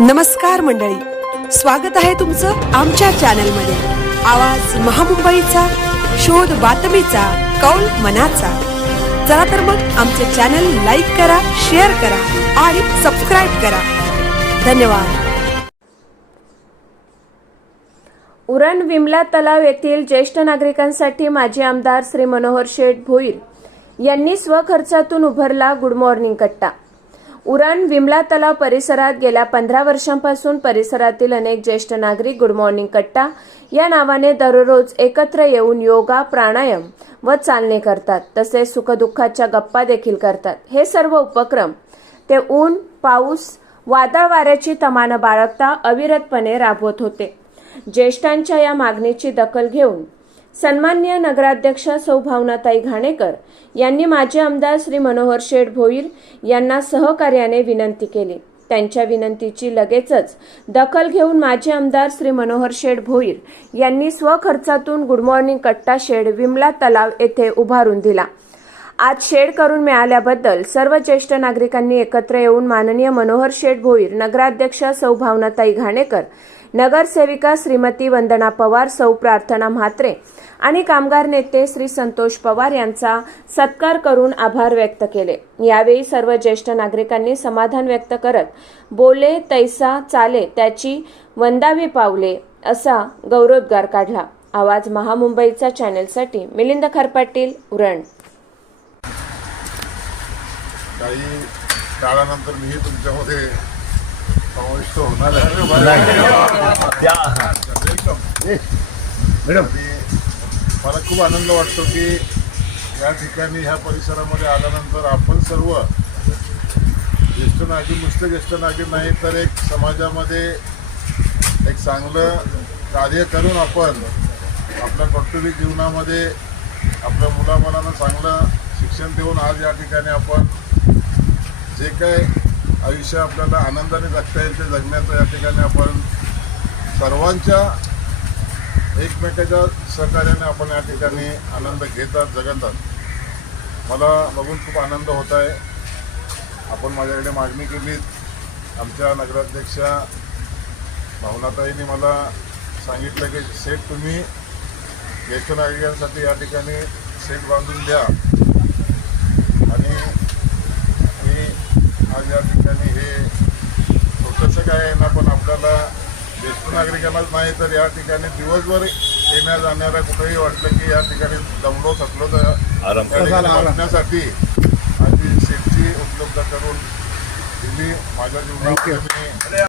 नमस्कार मंडळी, स्वागत आहे तुमचं आमच्या चॅनलमध्ये। आवाज महामुंबईचा, शोध बातमीचा, कौल मनाचा। चला तर मग आमचे चॅनल लाईक करा, शेअर करा आणि सबस्क्राइब करा। धन्यवाद। उरण विमला तलाव येथील ज्येष्ठ नागरिकांसाठी माजी आमदार श्री मनोहर शेठ भोईर यांनी स्वखर्चातून उभारला गुड मॉर्निंग कट्टा। उरण विमला तलाव परिसरात गेल्या 15 वर्षांपासून परिसरातील अनेक ज्येष्ठ नागरिक गुड मॉर्निंग कट्टा या नावाने दररोज एकत्र येऊन योगा, प्राणायाम व चालणे करतात। तसेच सुखदुःखाच्या गप्पा देखील करतात। हे सर्व उपक्रम ते ऊन, पाऊस, वादळ वाऱ्याची तमान बाळगता अविरतपणे राबवत होते। ज्येष्ठांच्या या मागणीची दखल घेऊन सन्माननीय नगराध्यक्ष सौ भावनाताई घाणेकर यांनी माजी आमदार श्री मनोहर शेठ भोईर यांना सहकार्याने विनंती केली। त्यांच्या विनंतीची लगेचच दखल घेऊन माजी आमदार श्री मनोहर शेठ भोईर यांनी स्वखर्चातून गुड मॉर्निंग कट्टा शेड विमला तलाव येथे उभारून दिला। आज शेड करून मिळाल्याबद्दल सर्व ज्येष्ठ नागरिकांनी एकत्र येऊन माननीय मनोहर शेठ भोईर, नगराध्यक्ष सौ भावनाताई घाणेकर, नगरसेविका श्रीमती वंदना पवार, सौ प्रार्थना म्हात्रे आणि कामगार नेते श्री संतोष पवार यांचा सत्कार करून आभार व्यक्त केले। यावेळी सर्व ज्येष्ठ नागरिकांनी समाधान व्यक्त करत बोले तैसा चाले त्याची वंदावी पावले असा गौरवोद्गार काढला। आवाज महामुंबईचा चॅनलसाठी मिलिंद खरपाटील, उरण। काही काळानंतर मी तुमच्यामध्ये समाविष्ट होणार आहे। मला खूप आनंद वाटतो की या ठिकाणी ह्या परिसरामध्ये आल्यानंतर आपण सर्व ज्येष्ठ नागरिक, नुसते ज्येष्ठ नागरिक नाही तर एक समाजामध्ये एक चांगलं कार्य करून आपण आपल्या कौटुंबिक जीवनामध्ये आपल्या मुलामुलांना चांगलं शिक्षण देऊन आज या ठिकाणी आपण जे काय आयुष्य आपल्याला आनंदाने जगता येईल ते जगण्याचा या ठिकाणी आपण सर्वांच्या एकमेकाच्या सहकार्याने आपण या ठिकाणी आनंद घेतात, जगतात। मला बघून खूप आनंद होत आहे। आपण माझ्याकडे मागणी केली, आमच्या नगराध्यक्षा भावनाताईंनी मला सांगितलं की सेट तुम्ही ज्येष्ठ नागरिकांसाठी या ठिकाणी सेट बांधून द्या आणि आज या ठिकाणी हे छोटंसं काय आहे ना, पण आपल्याला ज्येष्ठ नागरिकांनाच नाही तर या ठिकाणी दिवसभर येण्या जाणाऱ्या कुठेही वाटलं की या ठिकाणी दमलो थकलो तर बसण्यासाठी आज ही सीटची उपलब्ध करून दिली। माझ्या जीवनामध्ये